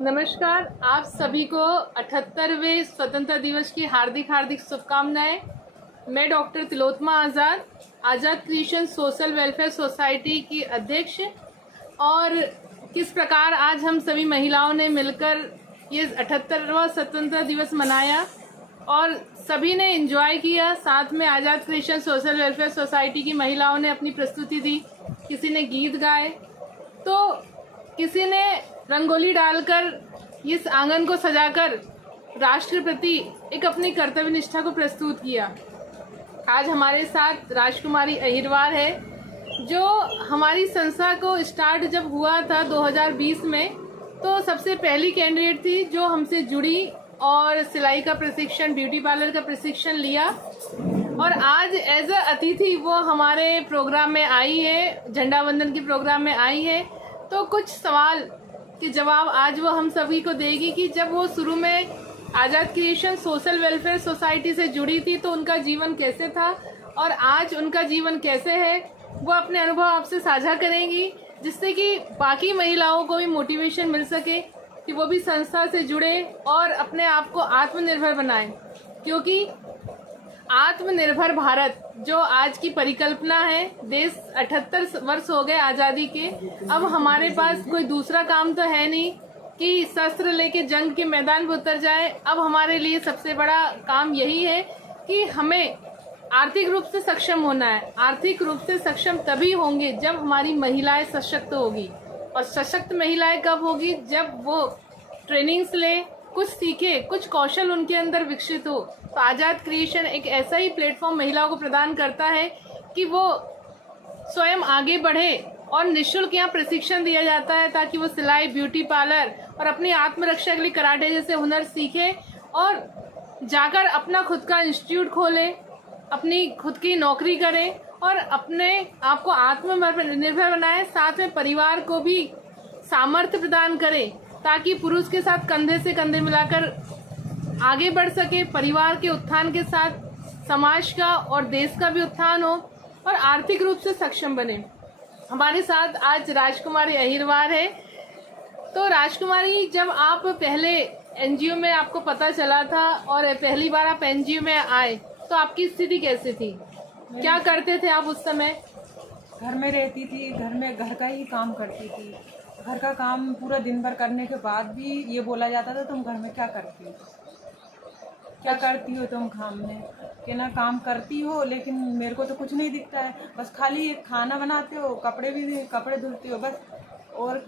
नमस्कार। आप सभी को 78वें स्वतंत्रता दिवस की हार्दिक हार्दिक शुभकामनाएं। मैं डॉक्टर तिलोत्तमा आज़ाद, आज़ाद क्रिश्चियन सोशल वेलफेयर सोसाइटी की अध्यक्ष। और किस प्रकार आज हम सभी महिलाओं ने मिलकर ये 78वां स्वतंत्रता दिवस मनाया और सभी ने एंजॉय किया। साथ में आज़ाद क्रिश्चियन सोशल वेलफेयर सोसाइटी की महिलाओं ने अपनी प्रस्तुति दी, किसी ने गीत गाए तो किसी ने रंगोली डालकर इस आंगन को सजाकर राष्ट्र प्रति एक अपनी कर्तव्य निष्ठा को प्रस्तुत किया। आज हमारे साथ राजकुमारी अहिरवार है, जो हमारी संस्था को स्टार्ट जब हुआ था 2020 में, तो सबसे पहली कैंडिडेट थी जो हमसे जुड़ी और सिलाई का प्रशिक्षण, ब्यूटी पार्लर का प्रशिक्षण लिया। और आज एज अ अतिथि वो हमारे प्रोग्राम में आई है, झंडा वंदन के प्रोग्राम में आई है। तो कुछ सवाल के जवाब आज वो हम सभी को देगी कि जब वो शुरू में आज़ाद क्रिश्चियन सोशल वेलफेयर सोसाइटी से जुड़ी थी तो उनका जीवन कैसे था और आज उनका जीवन कैसे है, वो अपने अनुभव आपसे साझा करेंगी, जिससे कि बाकी महिलाओं को भी मोटिवेशन मिल सके कि वो भी संस्था से जुड़े और अपने आप को आत्मनिर्भर बनाएं। क्योंकि आत्मनिर्भर भारत जो आज की परिकल्पना है, देश 78 वर्ष हो गए आज़ादी के, अब हमारे पास कोई दूसरा काम तो है नहीं कि शस्त्र लेके जंग के मैदान पर उतर जाए। अब हमारे लिए सबसे बड़ा काम यही है कि हमें आर्थिक रूप से सक्षम होना है। आर्थिक रूप से सक्षम तभी होंगे जब हमारी महिलाएं सशक्त होगी, और सशक्त महिलाएं कब होगी? जब वो ट्रेनिंग्स ले, कुछ सीखे, कुछ कौशल उनके अंदर विकसित हो। तो आज़ाद क्रिएशन एक ऐसा ही प्लेटफॉर्म महिलाओं को प्रदान करता है कि वो स्वयं आगे बढ़े, और निःशुल्क यहाँ प्रशिक्षण दिया जाता है ताकि वो सिलाई, ब्यूटी पार्लर और अपनी आत्मरक्षा के लिए कराटे जैसे हुनर सीखे और जाकर अपना खुद का इंस्टीट्यूट खोले, अपनी खुद की नौकरी करे और अपने आप को आत्मनिर्भर बनाए। साथ में परिवार को भी सामर्थ्य प्रदान करे ताकि पुरुष के साथ कंधे से कंधे मिलाकर आगे बढ़ सके। परिवार के उत्थान के साथ समाज का और देश का भी उत्थान हो और आर्थिक रूप से सक्षम बने। हमारे साथ आज राजकुमारी अहिरवार है। तो राजकुमारी, जब आप पहले एनजीओ में आपको पता चला था और पहली बार आप एनजीओ में आए तो आपकी स्थिति कैसी थी? क्या करते थे आप उस समय? घर में रहती थी, घर में घर का ही काम करती थी। घर का काम पूरा दिन भर करने के बाद भी ये बोला जाता था तुम घर में क्या करती हो, क्या करती हो तुम काम में, कि ना काम करती हो लेकिन मेरे को तो कुछ नहीं दिखता है, बस खाली खाना बनाते हो, कपड़े धुलते हो बस। और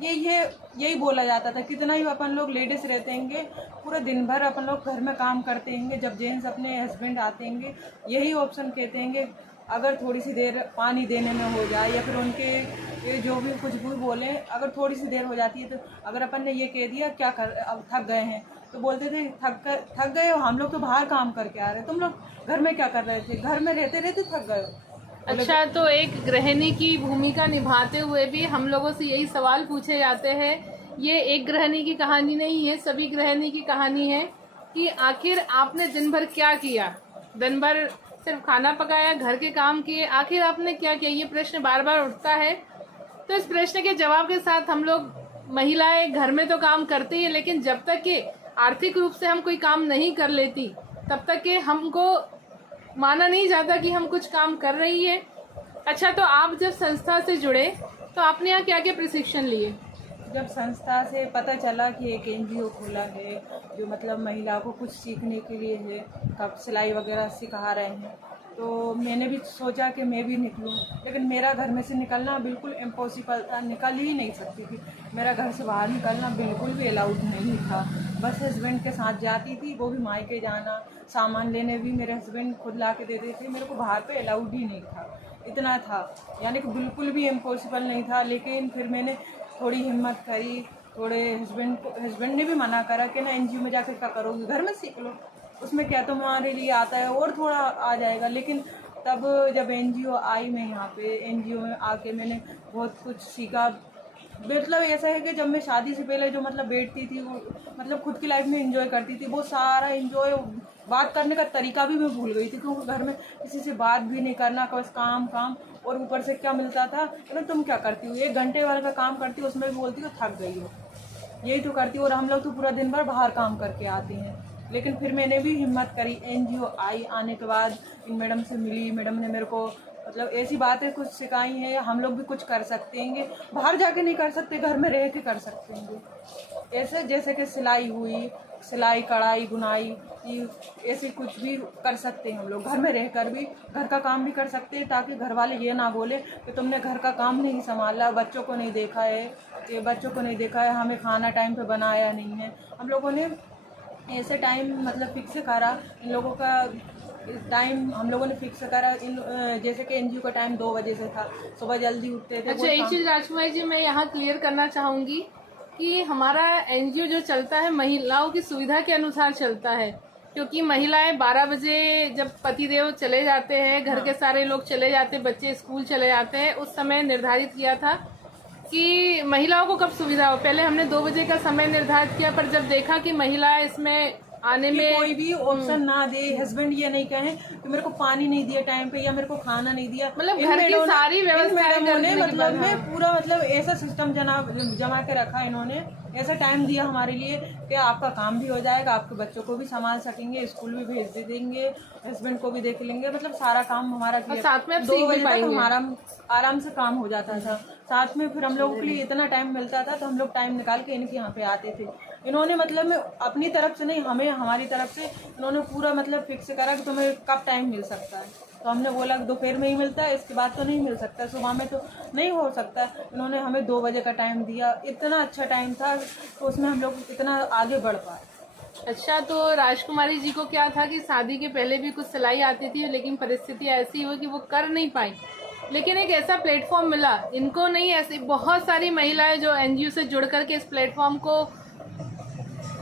यही बोला जाता था। कितना ही अपन लोग लेडीज़ रहते हैं, पूरा दिन भर अपन लोग घर में काम करते हैं। जब जेंट्स अपने हस्बैंड आते हैं, यही ऑप्शन कहते हैं अगर थोड़ी सी देर पानी देने में हो जाए या फिर उनके जो भी कुछ भी बोले, अगर थोड़ी सी देर हो जाती है तो अगर अपन ने ये कह दिया क्या कर, अब थक गए हैं, तो बोलते थे थक गए हो, हम लोग तो बाहर काम करके आ रहे हैं, तुम लोग घर में क्या कर रहे थे, घर में रहते रहते थक गए हो। अच्छा, तो एक गृहिणी की भूमिका निभाते हुए भी हम लोगों से यही सवाल पूछे जाते हैं। ये एक गृहिणी की कहानी नहीं है, सभी गृहिणी की कहानी है कि आखिर आपने दिन भर क्या किया। दिन भर सिर्फ खाना पकाया, घर के काम किए, आखिर आपने क्या किया? ये प्रश्न बार बार उठता है। तो इस प्रश्न के जवाब के साथ हम लोग महिलाएं घर में तो काम करती है, लेकिन जब तक कि आर्थिक रूप से हम कोई काम नहीं कर लेती तब तक कि हमको माना नहीं जाता कि हम कुछ काम कर रही है। अच्छा, तो आप जब संस्था से जुड़े तो आपने यहाँ क्या क्या प्रशिक्षण लिए? जब संस्था से पता चला कि एक एनजीओ खोला है जो मतलब महिलाओं को कुछ सीखने के लिए है, कब सिलाई वगैरह सिखा रहे हैं, तो मैंने भी सोचा कि मैं भी निकलूं। लेकिन मेरा घर में से निकलना बिल्कुल इम्पॉसिबल था, निकल ही नहीं सकती थी। मेरा घर से बाहर निकलना बिल्कुल भी अलाउड नहीं था। बस हस्बैंड के साथ जाती थी, वो भी मायके जाना, सामान लेने भी मेरे हस्बैंड खुद ला के देते थे। मेरे को बाहर पे अलाउड ही नहीं था, इतना था, यानी कि बिल्कुल भी इम्पॉसिबल नहीं था। लेकिन फिर मैंने थोड़ी हिम्मत करी, थोड़े हस्बैंड ने भी मना करा कि ना एनजीओ में जाकर क्या करोगी, घर में सीख लो, उसमें क्या तुम्हारे लिए आता है और थोड़ा आ जाएगा। लेकिन तब जब एनजीओ आई, मैं यहाँ पे एनजीओ में आके मैंने बहुत कुछ सीखा। मतलब ऐसा है कि जब मैं शादी से पहले जो मतलब बैठती थी, वो मतलब खुद की लाइफ में एंजॉय करती थी, वो सारा एंजॉय, बात करने का तरीका भी मैं भूल गई थी, क्योंकि घर में किसी से बात भी नहीं करना, बस काम काम। और ऊपर से क्या मिलता था, तुम क्या करती हो, 1 घंटे वाले का काम करती हो, उसमें भी बोलती हो थक गई हो। यही तो करती हूँ। और हम लोग तो पूरा दिन भर बाहर काम करके आते हैं, लेकिन फिर मैंने भी हिम्मत करी। NGO आई, आने के बाद इन मैडम से मिली। मैडम ने मेरे को मतलब ऐसी बातें कुछ सिखाई हैं, हम लोग भी कुछ कर सकते हैं, बाहर जाके नहीं कर सकते, घर में रह के कर सकते हैं। ऐसे जैसे कि सिलाई हुई, सिलाई कढ़ाई बुनाई, ऐसे कुछ भी कर सकते हैं हम लोग। घर में रहकर भी घर का काम भी कर सकते हैं, ताकि घर वाले ये ना बोले कि तुमने घर का काम नहीं संभाला, बच्चों को नहीं देखा है, कि बच्चों को नहीं देखा है, हमें खाना टाइम पे बनाया नहीं है। हम लोगों ने ऐसे टाइम मतलब फिक्स करा, इन लोगों का टाइम हम लोगों ने फिक्स करा। इन जैसे कि NGO का टाइम 2 बजे से था, सुबह जल्दी उठते थे। अच्छा, एक चीज राजकुमारी जी मैं यहाँ क्लियर करना चाहूंगी कि हमारा NGO जो चलता है महिलाओं की सुविधा के अनुसार चलता है, क्योंकि महिलाएं 12 बजे जब पतिदेव चले जाते हैं, घर के सारे लोग चले जाते हैं, बच्चे स्कूल चले जाते हैं, उस समय निर्धारित किया था कि महिलाओं को कब सुविधा हो। पहले हमने 2 बजे का समय निर्धारित किया, पर जब देखा कि महिलाएं इसमें आने में कोई भी ऑप्शन ना दे, हस्बैंड ये नहीं कहें कि मेरे को पानी नहीं दिया टाइम पे या मेरे को खाना नहीं दिया, मतलब घर की सारी व्यवस्थाएं इन्होंने मतलब में पूरा मतलब ऐसा सिस्टम जमा के रखा इन्होंने। ऐसा टाइम दिया हमारे लिए कि आपका काम भी हो जाएगा, आपके बच्चों को भी संभाल सकेंगे, स्कूल भी भेज दे देंगे, हस्बैंड को भी देख लेंगे, मतलब सारा काम हमारा किया। साथ में 2 बजे तक हमारा आराम से काम हो जाता था। साथ में फिर हम लोगों के लिए इतना टाइम मिलता था, तो हम लोग टाइम निकाल के इनके यहाँ पे आते थे। इन्होंने मतलब अपनी तरफ से नहीं, हमें हमारी तरफ से इन्होंने पूरा मतलब फिक्स करा कि तुम्हें कब टाइम मिल सकता है। तो हमने बोला कि दोपहर में ही मिलता है, इसके बाद तो नहीं मिल सकता, सुबह में तो नहीं हो सकता। इन्होंने हमें 2 बजे का टाइम दिया, इतना अच्छा टाइम था, तो उसमें हम लोग इतना आगे बढ़ पाए। अच्छा, तो राजकुमारी जी को क्या था कि शादी के पहले भी कुछ सिलाई आती थी, लेकिन परिस्थिति ऐसी हुई कि वो कर नहीं पाई, लेकिन एक ऐसा प्लेटफॉर्म मिला इनको नहीं, ऐसी बहुत सारी महिलाएं जो NGO से जुड़ करके इस प्लेटफॉर्म को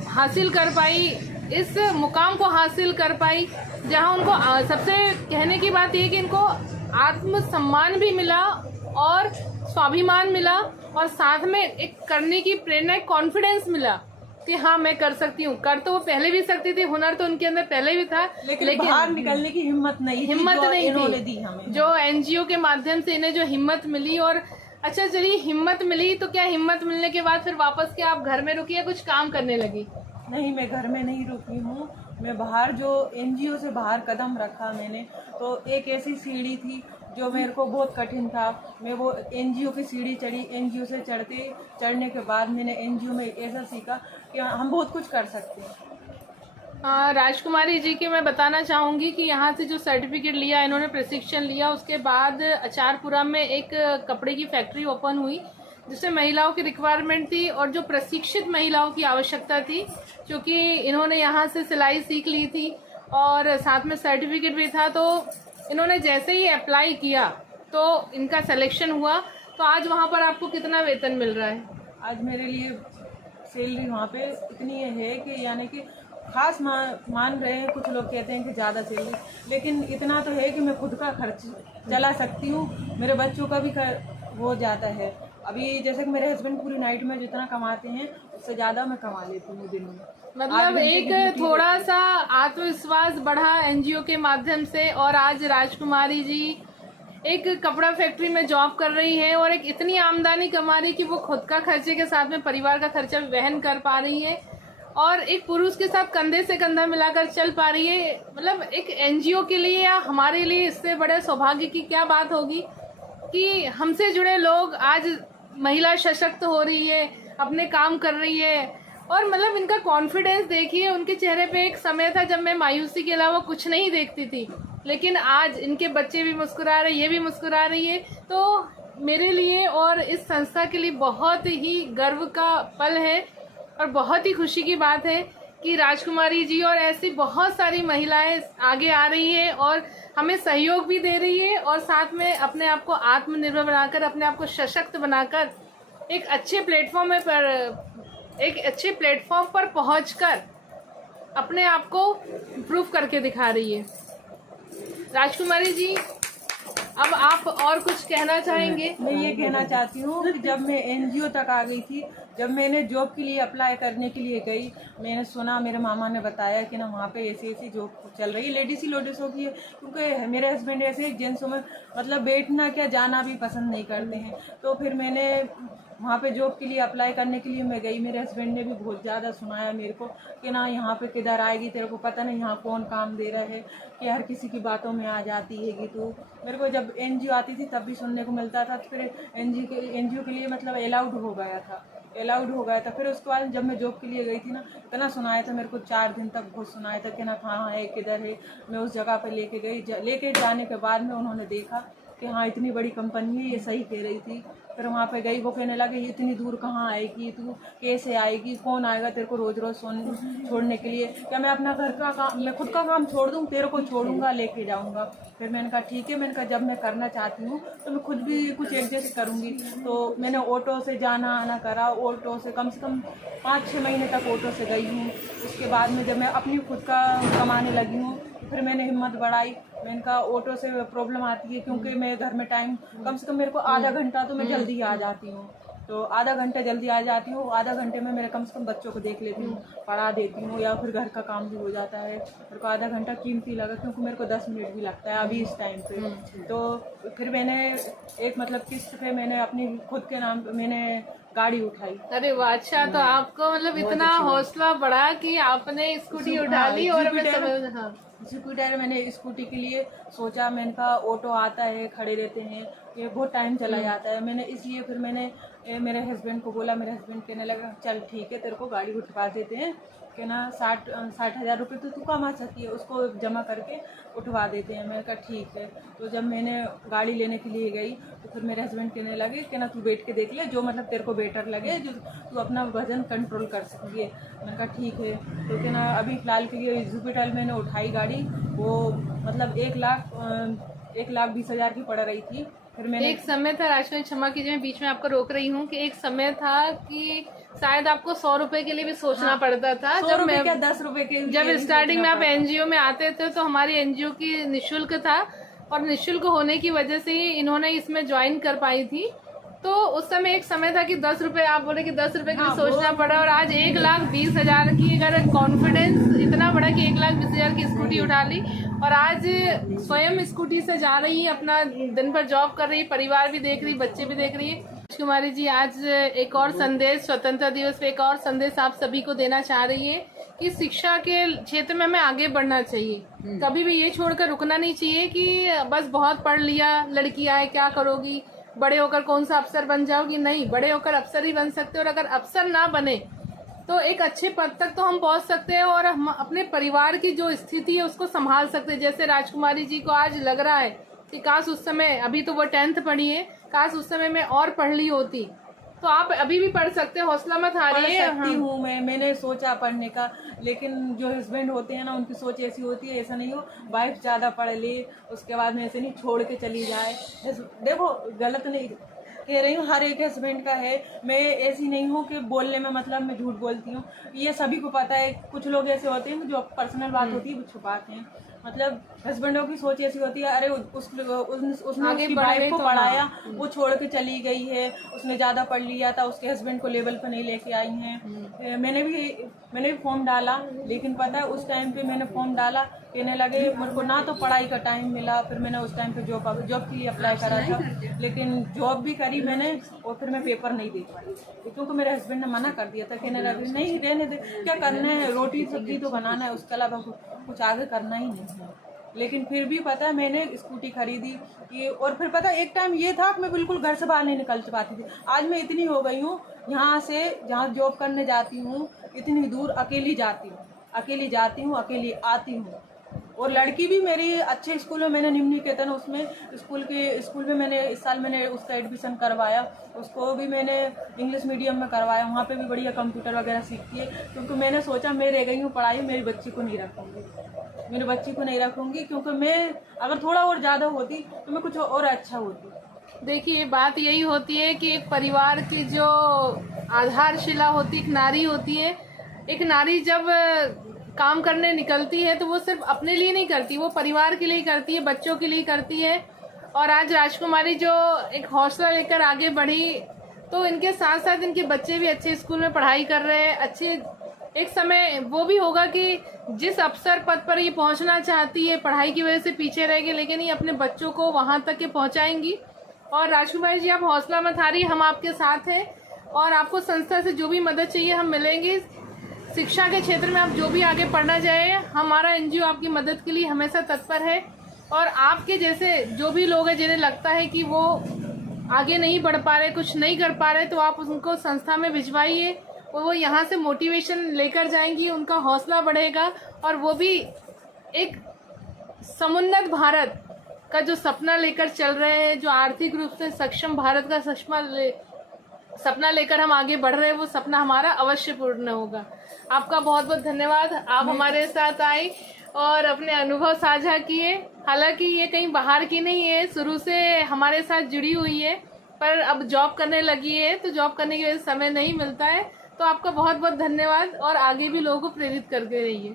हासिल कर पाई, इस मुकाम को हासिल कर पाई, जहां उनको सबसे कहने की बात ये कि इनको आत्मसम्मान भी मिला और स्वाभिमान मिला, और साथ में एक करने की प्रेरणा, कॉन्फिडेंस मिला कि हाँ मैं कर सकती हूँ। कर तो वो पहले भी सकती थी, हुनर तो उनके अंदर पहले भी था, लेकिन बाहर निकलने की हिम्मत नहीं थी हमें। जो NGO के माध्यम से इन्हें जो हिम्मत मिली। और अच्छा चलिए, हिम्मत मिली तो क्या हिम्मत मिलने के बाद फिर वापस के आप घर में रुकी या कुछ काम करने लगी? नहीं, मैं घर में नहीं रुकी हूँ। मैं बाहर जो NGO से बाहर कदम रखा मैंने, तो एक ऐसी सीढ़ी थी जो मेरे को बहुत कठिन था। मैं वो NGO की सीढ़ी चढ़ी। NGO से चढ़ने के बाद मैंने NGO में ऐसा सीखा कि हम बहुत कुछ कर सकते हैं। राजकुमारी जी के मैं बताना चाहूँगी कि यहाँ से जो सर्टिफिकेट लिया, इन्होंने प्रशिक्षण लिया, उसके बाद अचारपुरा में एक कपड़े की फैक्ट्री ओपन हुई, जिसमें महिलाओं की रिक्वायरमेंट थी और जो प्रशिक्षित महिलाओं की आवश्यकता थी, क्योंकि इन्होंने यहाँ से सिलाई सीख ली थी और साथ में सर्टिफिकेट भी था। तो इन्होंने जैसे ही अप्लाई किया तो इनका सिलेक्शन हुआ। तो आज वहाँ पर आपको कितना वेतन मिल रहा है? आज मेरे लिए सैलरी वहाँ पे इतनी है कि यानी कि खास मान रहे हैं, कुछ लोग कहते हैं कि ज़्यादा सैलरी, लेकिन इतना तो है कि मैं खुद का खर्च चला सकती हूँ, मेरे बच्चों का भी हो जाता है। अभी जैसे कि मेरे हस्बैंड पूरी नाइट में जितना कमाते हैं उससे ज़्यादा मैं कमा लेती हूँ दिन में। मतलब एक थोड़ा सा आत्मविश्वास बढ़ा NGO के माध्यम से, और आज राजकुमारी जी एक कपड़ा फैक्ट्री में जॉब कर रही है और एक इतनी आमदनी कमा रही कि वो खुद का खर्चे के साथ में परिवार का खर्चा भी वहन कर पा रही है, और एक पुरुष के साथ कंधे से कंधा मिलाकर चल पा रही है। मतलब एक NGO के लिए या हमारे लिए इससे बड़े सौभाग्य की क्या बात होगी कि हमसे जुड़े लोग आज महिला सशक्त हो रही है, अपने काम कर रही है। और मतलब इनका कॉन्फिडेंस देखिए, उनके चेहरे पे एक समय था जब मैं मायूसी के अलावा कुछ नहीं देखती थी, लेकिन आज इनके बच्चे भी मुस्कुरा रहे, ये भी मुस्कुरा रही है। तो मेरे लिए और इस संस्था के लिए बहुत ही गर्व का पल है और बहुत ही खुशी की बात है कि राजकुमारी जी और ऐसी बहुत सारी महिलाएं आगे आ रही है और हमें सहयोग भी दे रही है, और साथ में अपने आप को आत्मनिर्भर बनाकर, अपने आप को सशक्त बनाकर एक अच्छे प्लेटफॉर्म पर पहुंचकर अपने आप को प्रूव करके दिखा रही है। राजकुमारी जी, अब आप और कुछ कहना चाहेंगे? मैं ये कहना चाहती हूँ कि जब मैं NGO तक आ गई थी जब मैंने जॉब के लिए अप्लाई करने के लिए गई, मैंने सुना, मेरे मामा ने बताया कि ना वहाँ पे ऐसी जॉब चल रही है, लेडीज़ों की है, क्योंकि मेरे हस्बैंड ऐसे जेंट्सों में मतलब बैठना क्या जाना भी पसंद नहीं करते हैं। तो फिर मैंने वहाँ पे जॉब के लिए अप्लाई करने के लिए मैं गई। मेरे हस्बैंड ने भी बहुत ज़्यादा सुनाया मेरे को कि ना यहाँ पे किधर आएगी, तेरे को पता नहीं यहाँ कौन काम दे रहा है, कि हर किसी की बातों में आ जाती हैगी। तो मेरे को जब एनजीओ आती थी तब भी सुनने को मिलता था। फिर एनजीओ के लिए मतलब अलाउड हो गया था। फिर उसके बाद जब मैं जॉब के लिए गई थी ना, इतना सुनाया था मेरे को, 4 दिन तक बहुत सुनाया था कि ना कहाँ है, किधर है। मैं उस जगह पे लेके गई, लेके जाने के बाद में उन्होंने देखा कि हाँ इतनी बड़ी कंपनी है, ये सही कह रही थी। फिर वहाँ पे गई, वो कहने लगे ये इतनी दूर कहाँ आएगी, तू कैसे आएगी, कौन आएगा तेरे को रोज़ रोज़ छोड़ने के लिए, क्या मैं अपना घर का काम, मैं खुद का काम छोड़ दूँ, तेरे को छोड़ूंगा, लेके जाऊँगा। फिर मैंने कहा ठीक है। मैंने कहा जब मैं करना चाहती हूँ तो मैं खुद भी कुछ एडजस्ट करूँगी। तो मैंने ऑटो से जाना आना करा, ऑटो से कम 5-6 महीने तक ऑटो से गई हूँ। उसके बाद में जब मैं अपनी खुद का कमाने लगी हूँ, फिर मैंने हिम्मत बढ़ाई। मैंने कहा ऑटो से प्रॉब्लम आती है, क्योंकि मैं घर में टाइम कम से कम मेरे को आधा घंटा तो मैं जल्दी आ जाती हूँ। तो आधा घंटा जल्दी आ जाती हूँ, आधा घंटे में मेरे कम से कम बच्चों को देख लेती हूँ, पढ़ा देती हूँ, या फिर घर का काम भी हो जाता है। मेरे को आधा घंटा कीमती लगा, क्योंकि मेरे को 10 मिनट भी लगता है अभी इस टाइम पे। तो फिर मैंने एक मतलब किस्त पे मैंने अपनी खुद के नाम पे मैंने गाड़ी उठाई। अरे वाह, अच्छा। तो आपको मतलब इतना हौसला बढ़ा कि आपने स्कूटी उठा ली। और मैं समझ, हाँ, जुपिटर मैंने स्कूटी के लिए सोचा। मैंने कहा ऑटो आता है, खड़े रहते हैं, ये बहुत टाइम चला जाता है। मैंने इसलिए फिर मैंने मेरे हस्बैंड को बोला। मेरे हस्बैंड कहने लगा चल ठीक है, तेरे को गाड़ी उठवा देते हैं, कि ना 60,000 रुपये तो तू कमा सकती है, उसको जमा करके उठवा देते हैं। मैंने कहा ठीक है। तो जब मैंने गाड़ी लेने के लिए गई तो फिर मेरे हस्बैंड कहने लगे कि ना तू बैठ के देख ले, जो मतलब तेरे को बेटर लगे, जो तू अपना वजन कंट्रोल कर सकती है। मैंने कहा ठीक है। तो क्या ना अभी फ़िलहाल के लिए जुपिटर मैंने उठाई गाड़ी, वो मतलब 1,20,000 की पड़ रही थी। फिर मैंने एक समय था, राजकुमारी क्षमा कीजिए मैं बीच में आपको रोक रही हूँ, कि एक समय था कि शायद आपको 100 रुपए के लिए भी सोचना पड़ता था। 100 रुपये क्या 10 रुपये के लिए जब भी स्टार्टिंग में सोचना आप पड़ता। एनजीओ में आते थे तो हमारी एनजीओ की निशुल्क था, और निशुल्क होने की वजह से ही इन्होंने इसमें ज्वाइन कर पाई थी। तो उस समय एक समय था कि 10 रुपए, आप बोले कि 10 रुपए के लिए सोचना पड़ा, और आज 1,20,000 की अगर कॉन्फिडेंस इतना बड़ा कि 1,20,000 की स्कूटी उठा ली, और आज स्वयं स्कूटी से जा रही है, अपना दिन भर जॉब कर रही है, परिवार भी देख रही, बच्चे भी देख रही है। कुमारी जी, आज एक और संदेश, स्वतंत्रता दिवस पे एक और संदेश आप सभी को देना चाह रही है कि शिक्षा के क्षेत्र में हमें आगे बढ़ना चाहिए। कभी भी ये छोड़कर रुकना नहीं चाहिए कि बस बहुत पढ़ लिया, लड़कियां है क्या करोगी, बड़े होकर कौन सा अफसर बन जाओगी। नहीं, बड़े होकर अफसर ही बन सकते हो, और अगर अफसर ना बने तो एक अच्छे पद तक तो हम पहुंच सकते हैं, और हम अपने परिवार की जो स्थिति है उसको संभाल सकते हैं। जैसे राजकुमारी जी को आज लग रहा है कि काश उस समय, अभी तो वो 10th पढ़ी है, काश उस समय मैं और पढ़ ली होती। तो आप अभी भी पढ़ सकते हो, हौसला मत हारिए। पढ़ सकती हूँ मैंने सोचा पढ़ने का, लेकिन जो हस्बैंड होते हैं ना उनकी सोच ऐसी होती है, ऐसा नहीं हो वाइफ ज़्यादा पढ़ ले उसके बाद में ऐसे नहीं छोड़ के चली जाए। देखो गलत नहीं कह रही हूँ, हर एक हस्बैंड का है। मैं ऐसी नहीं हूँ कि बोलने में मतलब मैं झूठ बोलती हूँ, ये सभी को पता है। कुछ लोग ऐसे होते हैं जो पर्सनल बात होती है वो छुपाते हैं। मतलब हस्बैंडों की सोच ऐसी होती है, अरे उसने उसकी वाइफ को पढ़ाया, वो छोड़ के चली गई है, उसने ज़्यादा पढ़ लिया था, उसके हस्बैंड को लेवल पर नहीं लेके आई हैं। मैंने भी फॉर्म डाला, लेकिन पता है उस टाइम पे मैंने फॉर्म डाला, कहने लगे मेरे को ना तो पढ़ाई का टाइम मिला। फिर मैंने उस टाइम पे जॉब के लिए अप्लाई करा था, लेकिन जॉब भी करी मैंने, और फिर मैं पेपर नहीं दे पाई, क्योंकि मेरे हस्बैंड ने मना कर दिया था। कहने लगे नहीं रहने दे, क्या करना है, रोटी सब्जी तो बनाना है, उसके अलावा कुछ आगे करना ही नहीं है। लेकिन फिर भी पता है मैंने स्कूटी खरीदी ये, और फिर पता है एक टाइम ये था कि मैं बिल्कुल घर से बाहर नहीं निकल पाती थी। आज मैं इतनी हो गई हूँ, यहाँ से जहाँ जॉब करने जाती हूँ इतनी दूर अकेली जाती हूँ, अकेली आती हूँ। और लड़की भी मेरी अच्छे स्कूल में, मैंने निम्न निकेतन उसमें स्कूल में मैंने इस साल मैंने उसका एडमिशन करवाया, उसको भी मैंने इंग्लिश मीडियम में करवाया। वहाँ पे भी बढ़िया कंप्यूटर वगैरह सीखती है, क्योंकि मैंने सोचा मैं रह गई हूँ पढ़ाई, मेरी बच्ची को नहीं रखूँगी, क्योंकि मैं अगर थोड़ा और ज़्यादा होती तो मैं कुछ और अच्छा होती। देखिए, बात यही होती है कि एक परिवार की जो आधारशिला होती, एक नारी होती है। एक नारी जब काम करने निकलती है तो वो सिर्फ अपने लिए नहीं करती, वो परिवार के लिए करती है, बच्चों के लिए करती है। और आज राजकुमारी जो एक हौसला लेकर आगे बढ़ी, तो इनके साथ साथ इनके बच्चे भी अच्छे स्कूल में पढ़ाई कर रहे हैं। अच्छे एक समय वो भी होगा कि जिस अफसर पद पर ये पहुंचना चाहती है, पढ़ाई की वजह से पीछे रहेगी, लेकिन ये अपने बच्चों को वहां तक के पहुंचाएंगी। और राजकुमारी जी, आप हौसला मत हारिए, हम आपके साथ हैं और आपको संस्था से जो भी मदद चाहिए हम मिलेंगे। शिक्षा के क्षेत्र में आप जो भी आगे पढ़ना चाहे, हमारा एनजीओ आपकी मदद के लिए हमेशा तत्पर है। और आपके जैसे जो भी लोग हैं जिन्हें लगता है कि वो आगे नहीं बढ़ पा रहे, कुछ नहीं कर पा रहे, तो आप उनको संस्था में भिजवाइए और वो यहाँ से मोटिवेशन लेकर जाएंगी, उनका हौसला बढ़ेगा और वो भी एक समुन्नत भारत का जो सपना लेकर चल रहे हैं, जो आर्थिक रूप से सक्षम भारत का सपना लेकर हम आगे बढ़ रहे हैं, वो सपना हमारा अवश्य पूर्ण होगा। आपका बहुत बहुत धन्यवाद, आप हमारे साथ आए और अपने अनुभव साझा किए। हालांकि ये कहीं बाहर की नहीं है, शुरू से हमारे साथ जुड़ी हुई है, पर अब जॉब करने लगी है तो जॉब करने की वजह से समय नहीं मिलता है। तो आपका बहुत बहुत धन्यवाद और आगे भी लोगों को प्रेरित करते रहिए।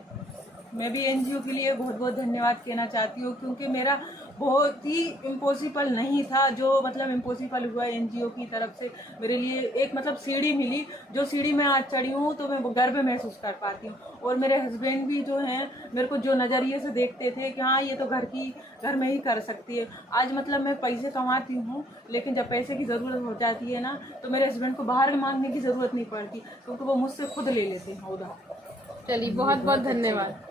मैं भी एनजीओ के लिए बहुत बहुत धन्यवाद कहना चाहती हूँ, क्योंकि मेरा बहुत ही इम्पॉसिबल नहीं था, जो मतलब इम्पॉसिबल हुआ एनजीओ की तरफ से मेरे लिए एक मतलब सीढ़ी मिली, जो सीढ़ी मैं आज चढ़ी हूँ तो मैं गर्व महसूस कर पाती हूँ। और मेरे हस्बैंड भी जो हैं, मेरे को जो नज़रिए से देखते थे कि हाँ ये तो घर में ही कर सकती है, आज मतलब मैं पैसे कमाती हूँ, लेकिन जब पैसे की ज़रूरत हो जाती है ना तो मेरे हस्बैंड को बाहर मांगने की ज़रूरत नहीं पड़ती, क्योंकि वो मुझसे खुद ले लेते हैं उधार। चलिए, बहुत बहुत धन्यवाद।